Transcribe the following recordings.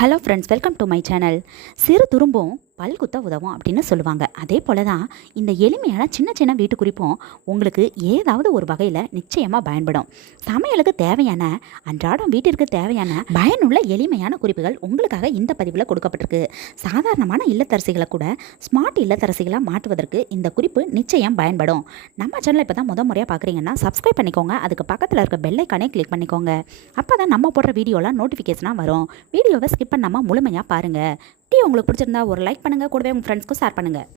Hello friends, welcome to my channel. சிறு துரும்பும் பல் குத்த உதவும் அப்படின்னு சொல்லுவாங்க. அதே போல தான் இந்த எளிமையான சின்ன சின்ன வீட்டு குறிப்பும் உங்களுக்கு ஏதாவது ஒரு வகையில் நிச்சயமாக பயன்படும். சமையலுக்கு தேவையான அன்றாடம் வீட்டிற்கு தேவையான பயனுள்ள எளிமையான குறிப்புகள் உங்களுக்காக இந்த பதிவில் கொடுக்கப்பட்டிருக்கு. சாதாரணமான இல்லத்தரசிகளை கூட ஸ்மார்ட் இல்லத்தரசிகளாக மாற்றுவதற்கு இந்த குறிப்பு நிச்சயம் பயன்படும். நம்ம சேனலை இப்போ தான் முறையாக பார்க்குறீங்கன்னா சப்ஸ்கிரைப் பண்ணிக்கோங்க. அதுக்கு பக்கத்தில் இருக்க பெல் ஐக்கானே கிளிக் பண்ணிக்கோங்க. அப்போ தான் நம்ம போடுற வீடியோலாம் நோட்டிஃபிகேஷனாக வரும். வீடியோவை ஸ்கிப் பண்ணாமல் முழுமையாக பாருங்கள். வீடியோ உங்களுக்கு பிடிச்சிருந்தா ஒரு லைக் பண்ணுங்கள், கூடவே உங்கள் ஃப்ரெண்ட்ஸ்க்கும் ஷேர் பண்ணுங்கள்.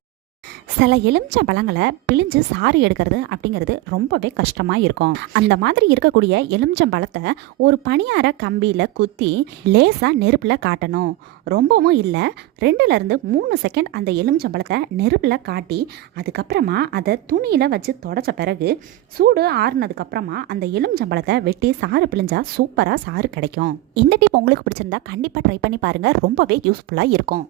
சில எலுமிச்சை பழங்களை பிழிஞ்சு சாறு எடுக்கிறது அப்படிங்கிறது ரொம்பவே கஷ்டமாக இருக்கும். அந்த மாதிரி இருக்கக்கூடிய எலுமிச்சம்பழத்தை ஒரு பனியார கம்பியில் குத்தி லேசாக நெருப்பில் காட்டணும். ரொம்பவும் இல்லை, 2லேருந்து 3 செகண்ட் அந்த எலுமிச்சம்பழத்தை நெருப்பில் காட்டி அதுக்கப்புறமா அதை துணியில் வச்சு தொடச்ச பிறகு சூடு ஆறுனதுக்கப்புறமா அந்த எலுமிச்சம்பழத்தை வெட்டி சாறு பிழிஞ்சா சூப்பராக சாறு கிடைக்கும். இந்த டிப் உங்களுக்கு பிடிச்சிருந்தா கண்டிப்பாக ட்ரை பண்ணி பாருங்கள், ரொம்பவே யூஸ்ஃபுல்லாக இருக்கும்.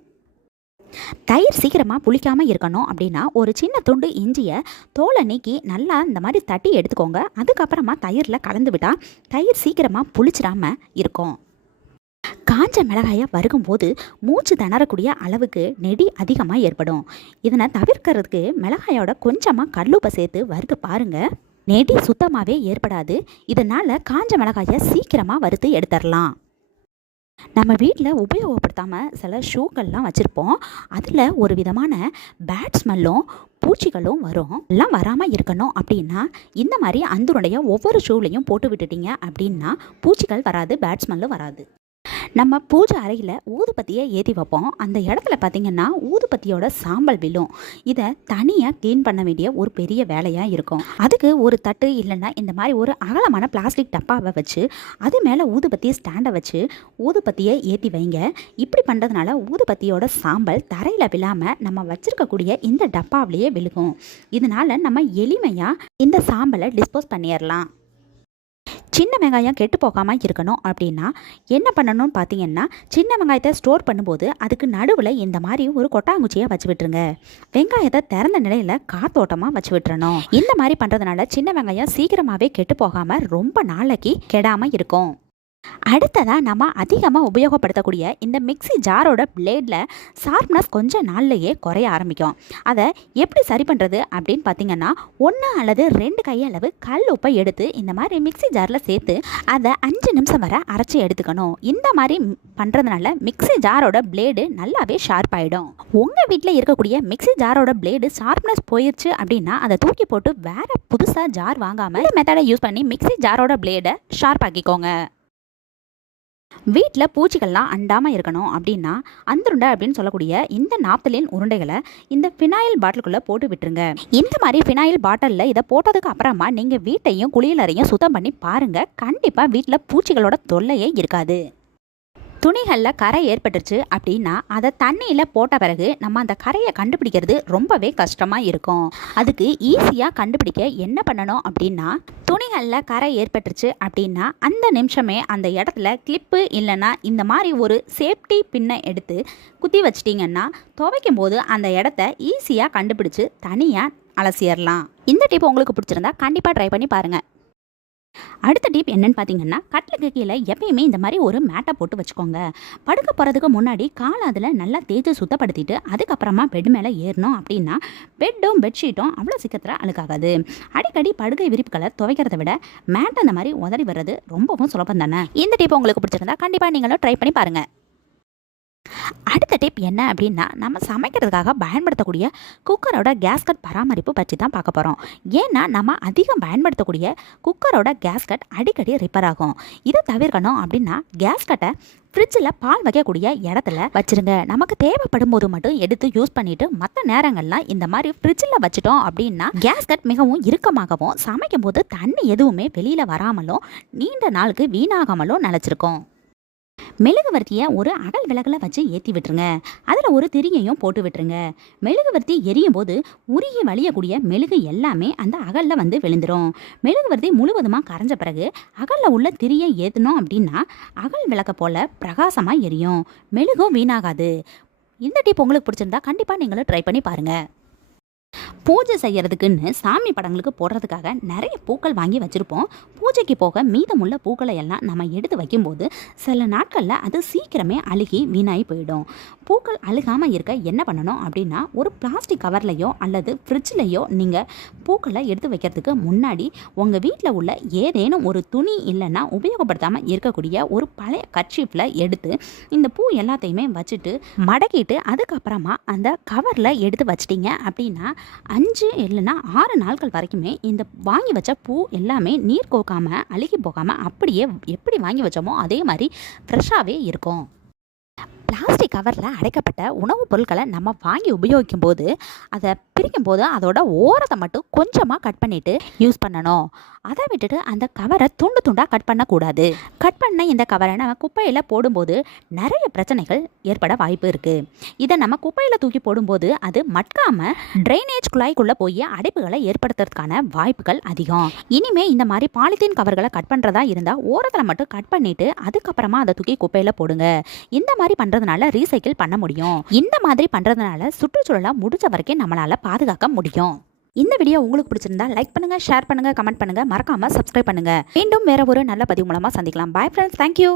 தயிர் சீக்கிரமாக புளிக்காமல் இருக்கணும் அப்படின்னா ஒரு சின்ன துண்டு இஞ்சியை தோலை நீக்கி நல்லா இந்த மாதிரி தட்டி எடுத்துக்கோங்க. அதுக்கப்புறமா தயிரில் கலந்து விட்டால் தயிர் சீக்கிரமாக புளிச்சிடாமல் இருக்கும். காஞ்ச மிளகாயை வறுக்கும்போது மூச்சு திணறக்கூடிய அளவுக்கு நெடி அதிகமாக ஏற்படும். இதனை தவிர்க்கிறதுக்கு மிளகாயோட கொஞ்சமாக கல்லுப்பை சேர்த்து வறுத்து பாருங்கள், நெடி சுத்தமாகவே ஏற்படாது. இதனால் காஞ்ச மிளகாயை சீக்கிரமாக வறுத்து எடுத்துடலாம். நம்ம வீட்டில் உபயோகப்படுத்தாமல் சில ஷூக்கள்லாம் வச்சுருப்போம். அதில் ஒரு விதமான பேட் ஸ்மெல்லும் பூச்சிகளும் வரும். எல்லாம் வராமல் இருக்கணும் அப்படின்னா இந்த மாதிரி அந்தனுடைய ஒவ்வொரு ஷூலையும் போட்டு விட்டுட்டீங்க அப்படின்னா பூச்சிகள் வராது, பேட் ஸ்மெல்லும் வராது. நம்ம பூஜை அறையில் ஊதுபத்தியை ஏற்றி வைப்போம். அந்த இடத்துல பார்த்திங்கன்னா ஊதுபத்தியோட சாம்பல் விழும். இதை தனியாக க்ளீன் பண்ண வேண்டிய ஒரு பெரிய வேலையாக இருக்கும். அதுக்கு ஒரு தட்டு இல்லைன்னா இந்த மாதிரி ஒரு அகலமான பிளாஸ்டிக் டப்பாவை வச்சு அது மேலே ஊதுபத்தி ஸ்டாண்டை வச்சு ஊதுபத்தியை ஏற்றி வைங்க. இப்படி பண்ணுறதுனால ஊதுபத்தியோட சாம்பல் தரையில் விழாமல் நம்ம வச்சுருக்கக்கூடிய இந்த டப்பாவிலேயே விழுகும். இதனால் நம்ம எளிமையாக இந்த சாம்பலை டிஸ்போஸ் பண்ணிடலாம். சின்ன வெங்காயம் கெட்டு போகாமல் இருக்கணும் அப்படின்னா என்ன பண்ணணும்னு பார்த்தீங்கன்னா, சின்ன வெங்காயத்தை ஸ்டோர் பண்ணும்போது அதுக்கு நடுவில் இந்த மாதிரி ஒரு கொட்டாங்குச்சியை வச்சு விட்டுருங்க. வெங்காயத்தை திறந்த நிலையில் காத்தோட்டமாக வச்சு விட்டுறணும். இந்த மாதிரி பண்ணுறதுனால சின்ன வெங்காயம் சீக்கிரமாகவே கெட்டு போகாமல் ரொம்ப நாளைக்கு கெடாமல் இருக்கும். அடுத்ததாக நம்ம அதிகமாக உபயோகப்படுத்தக்கூடிய இந்த மிக்ஸி ஜாரோட பிளேடில் ஷார்ப்னஸ் கொஞ்சம் நாள்லையே குறைய ஆரம்பிக்கும். அதை எப்படி சரி பண்ணுறது அப்படின்னு பார்த்தீங்கன்னா, 1 அல்லது 2 கையளவு கல் உப்பை எடுத்து இந்த மாதிரி மிக்ஸி ஜாரில் சேர்த்து அதை 5 நிமிஷம் வரை அரைச்சி எடுத்துக்கணும். இந்த மாதிரி பண்ணுறதுனால மிக்ஸி ஜாரோட பிளேடு நல்லாவே ஷார்ப் ஆகிடும். உங்கள் வீட்டில் இருக்கக்கூடிய மிக்ஸி ஜாரோட பிளேடு ஷார்ப்னஸ் போயிடுச்சு அப்படின்னா அதை தூக்கி போட்டு வேறு புதுசாக ஜார் வாங்காமல் இந்த மெத்தடை யூஸ் பண்ணி மிக்ஸி ஜாரோட பிளேடை ஷார்ப் ஆக்கிக்கோங்க. வீட்டில் பூச்சிகள்லாம் அண்டாமல் இருக்கணும் அப்படின்னா அந்தருண்டை அப்படின்னு சொல்லக்கூடிய இந்த நாப்தலின் உருண்டைகளை இந்த ஃபினாயில் பாட்டிலுக்குள்ளே போட்டு விட்டுருங்க. இந்த மாதிரி ஃபினாயில் பாட்டிலில் இதை போட்டதுக்கு அப்புறமா நீங்கள் வீட்டையும் குளியலறையும் சுத்தம் பண்ணி பாருங்கள். கண்டிப்பாக வீட்டில் பூச்சிகளோட தொல்லையே இருக்காது. துணிகளில் கரை ஏற்பட்டுருச்சு அப்படின்னா அதை தண்ணியில் போட்ட பிறகு நம்ம அந்த கரையை கண்டுபிடிக்கிறது ரொம்பவே கஷ்டமாக இருக்கும். அதுக்கு ஈஸியாக கண்டுபிடிக்க என்ன பண்ணணும் அப்படின்னா, துணிகளில் கரை ஏற்பட்டுருச்சு அப்படின்னா அந்த நிமிஷமே அந்த இடத்துல கிளிப்பு இல்லைன்னா இந்த மாதிரி ஒரு சேஃப்டி பின்னை எடுத்து குத்தி வச்சிட்டிங்கன்னா துவைக்கும் போது அந்த இடத்த ஈஸியாக கண்டுபிடிச்சு தனியாக அலசிடலாம். இந்த டிப் உங்களுக்கு பிடிச்சிருந்தா கண்டிப்பாக ட்ரை பண்ணி பாருங்கள். அடுத்த டிப் என்னன்னு பார்த்தீங்கன்னா, கட்டிலுக்கு கீழே எப்பயுமே இந்த மாதிரி ஒரு மேட்டை போட்டு வச்சுக்கோங்க. படுக்க போகிறதுக்கு முன்னாடி காலை அதில் நல்லா தேய்ச்சி சுத்தப்படுத்திட்டு அதுக்கப்புறமா பெட் மேலே ஏறணும் அப்படின்னா பெட்டும் பெட்ஷீட்டும் அவ்வளோ சீக்கிரத்தில் அழுக்காகாது. அடிக்கடி படுக்கை விரிப்புகளை துவைக்கிறத விட மேட்டை அந்த மாதிரி உதறி வர்றது ரொம்பவும் சுலபம் தானே. இந்த டிப் உங்களுக்கு பிடிச்சிருந்தா கண்டிப்பாக நீங்களும் ட்ரை பண்ணி பாருங்கள். அடுத்த டிப் என்ன அப்படின்னா, நம்ம சமைக்கிறதுக்காக பயன்படுத்தக்கூடிய குக்கரோட கேஸ்கட் பராமரிப்பு பற்றி தான் பார்க்க போகிறோம். ஏன்னா நம்ம அதிகம் பயன்படுத்தக்கூடிய குக்கரோட கேஸ்கட் அடிக்கடி ரிப்பேர் ஆகும். இதை தவிர்க்கணும் அப்படின்னா கேஸ்கட்டை ஃப்ரிட்ஜில் பால் வைக்கக்கூடிய இடத்துல வச்சுருங்க. நமக்கு தேவைப்படும் போது மட்டும் எடுத்து யூஸ் பண்ணிவிட்டு மற்ற நேரங்கள்லாம் இந்த மாதிரி ஃப்ரிட்ஜில் வச்சுட்டோம் அப்படின்னா கேஸ்கட் மிகவும் இறுக்கமாகவும் சமைக்கும் போது தண்ணி எதுவுமே வெளியில் வராமலும் நீண்ட நாளுக்கு வீணாகாமலும் நிலச்சிருக்கும். மெழுகுவர்த்தியை ஒரு அகல் விளக்கில் வச்சு ஏற்றி விட்டுருங்க. அதில் ஒரு திரியையும் போட்டு விட்டுருங்க. மெழுகுவர்த்தி எரியும் போது உருகி வழியக்கூடிய மெழுகு எல்லாமே அந்த அகலில் வந்து விழுந்துடும். மெழுகுவர்த்தி முழுவதுமாக கரைஞ்ச பிறகு அகலில் உள்ள திரியை ஏற்றினோம் அப்படின்னா அகல் விளக்க போல் பிரகாசமாக எரியும், மெழுகும் வீணாகாது. இந்த டிப் உங்களுக்கு பிடிச்சிருந்தா கண்டிப்பாக நீங்களும் ட்ரை பண்ணி பாருங்கள். பூஜை செய்யறதுக்குன்னு சாமி படங்களுக்கு போடுறதுக்காக நிறைய பூக்கள் வாங்கி வச்சுருப்போம். பூஜைக்கு போக மீதமுள்ள பூக்களை எல்லாம் நம்ம எடுத்து வைக்கும்போது சில நாட்களில் அது சீக்கிரமே அழுகி வீணாகி போயிடும். பூக்கள் அழுகாமல் இருக்க என்ன பண்ணணும் அப்படின்னா, ஒரு பிளாஸ்டிக் கவர்லையோ அல்லது ஃப்ரிட்ஜ்லையோ நீங்கள் பூக்களை எடுத்து வைக்கிறதுக்கு முன்னாடி உங்கள் வீட்டில் உள்ள ஏதேனும் ஒரு துணி இல்லைன்னா உபயோகப்படுத்தாமல் இருக்கக்கூடிய ஒரு பழைய கர்ச்சீஃபில் எடுத்து இந்த பூ எல்லாத்தையுமே வச்சுட்டு மடக்கிட்டு அதுக்கப்புறமா அந்த கவரில் எடுத்து வச்சிட்டிங்க அப்படின்னா 5 இல்லைன்னா 6 நாட்கள் வரைக்குமே இந்த வாங்கி வச்ச பூ எல்லாமே நீர் கோக்காமல் அழுகி போகாமல் அப்படியே எப்படி வாங்கி வச்சோமோ அதே மாதிரி ஃப்ரெஷ்ஷாகவே இருக்கும். பிளாஸ்டிக் கவரில் அடைக்கப்பட்ட உணவுப் பொருட்களை நம்ம வாங்கி உபயோகிக்கும் போது அதை பிரிக்கும் போது அதோட ஓரத்தை மட்டும் கொஞ்சமாக கட் பண்ணிவிட்டு யூஸ் பண்ணணும். அதை விட்டுட்டு அந்த கவரை துண்டு துண்டாக கட் பண்ணக்கூடாது. கட் பண்ண இந்த கவரை நம்ம குப்பையில் போடும்போது நிறைய பிரச்சனைகள் ஏற்பட வாய்ப்பு இருக்குது. இதை நம்ம குப்பையில் தூக்கி போடும்போது அது மட்காமல் ட்ரைனேஜ் குழாய்க்குள்ளே போய் அடைப்புகளை ஏற்படுத்துறதுக்கான வாய்ப்புகள் அதிகம். இனிமே இந்த மாதிரி பாலித்தீன் கவர்களை கட் பண்ணுறதா இருந்தால் ஓரத்தில் மட்டும் கட் பண்ணிவிட்டு அதுக்கப்புறமா அதை தூக்கி குப்பையில் போடுங்க. இந்த மாதிரி பண்ணுறதுனால ரீசைக்கிள் பண்ண முடியும். இந்த மாதிரி பண்ணுறதுனால சுற்றுச்சூழலை முடிஞ்ச வரைக்கும் நம்மளால் பாதுகாக்க முடியும். இந்த வீடியோ உங்களுக்கு பிடிச்சிருந்தா லைக் பண்ணுங்க, ஷேர் பண்ணுங்க, கமெண்ட் பண்ணுங்க, மறக்காம சப்ஸ்கிரைப் பண்ணுங்க. மீண்டும் வேற ஒரு நல்ல பதிவு மூலமா சந்திக்கலாம். Bye friends, thank you.